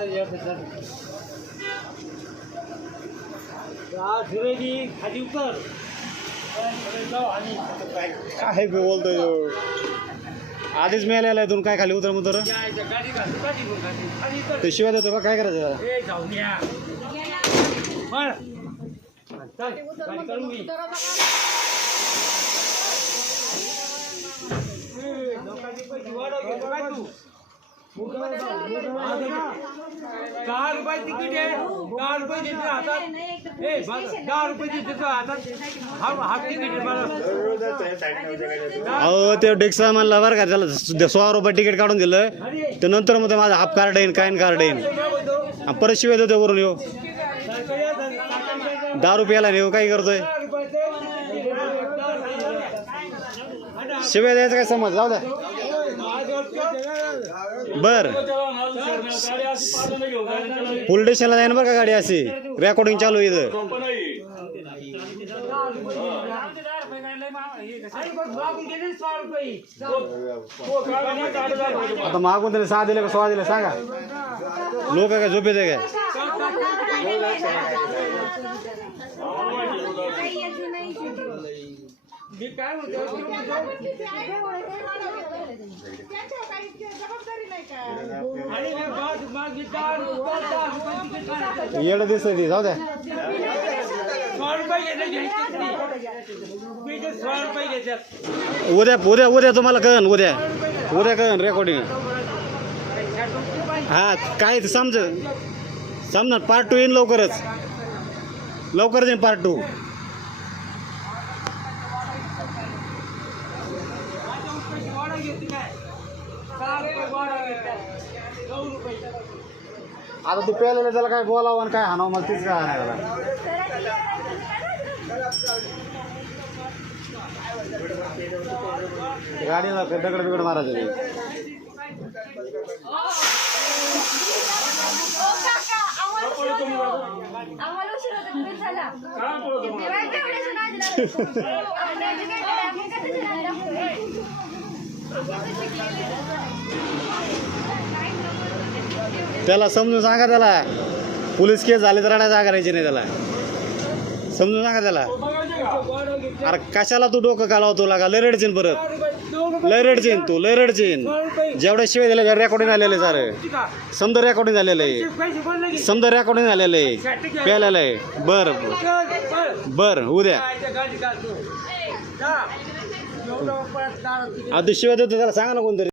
खाली उतर काय बोलतोय आधीच मिळालेला आहे. काय खाली उतर म्हणतो ते शिवाय देतो बा. काय करायचं ₹10 तिकीट आहे. ₹10 देतो हातात. 10 देतो हातात. हाफ तिकीट आहे मला. अहो ते डेक्सा म्हणला बरं का, त्याला ₹100 तिकीट काढून दिलं. ते नंतर मग माझं हाफ कार्ड येईन काय कार्ड येईन परत शिवाय देतो वरून येऊ. ₹10 येऊ काय करतोय शिवाय द्यायचं काय समज. जाऊ द्या बर. पोलीस स्टेशनला जाईन बरं का गाडी अशी रेकॉर्डिंग चालू इथं. आता मागून त्याने 6 दिले का 16 दिले सांगा. लोक काय झोपेत काय येडं दिसत ती. जाऊ द्या उद्या उद्या उद्या तुम्हाला कळन. उद्या कळन रेकॉर्डिंग. हा काय समजा पार्ट 2 येईन लवकरच येईन पार्ट 2. आता तू प्यायला त्याला काय बोलावं आणि काय हाणावं मला तीच काय हाणायला. गाडीला दगड बिगड मारायचं. त्याला समजून सांगा. त्याला पोलीस केस झाले तर रडायला करायची नाही. त्याला समजून सांगा त्याला. अरे कशाला तू डोकं घालावतो लागा. लय रडचीन परत लय रडचीन. जेवढ्या शिवाय दिल्या रेकॉर्डिंग आलेलं आहे. सारं समजा रेकॉर्डिंग झालेलं आहे. प्यायलेलं आहे. बरं उद्या आता शिवाय देतो त्याला सांगा ना कोणतरी.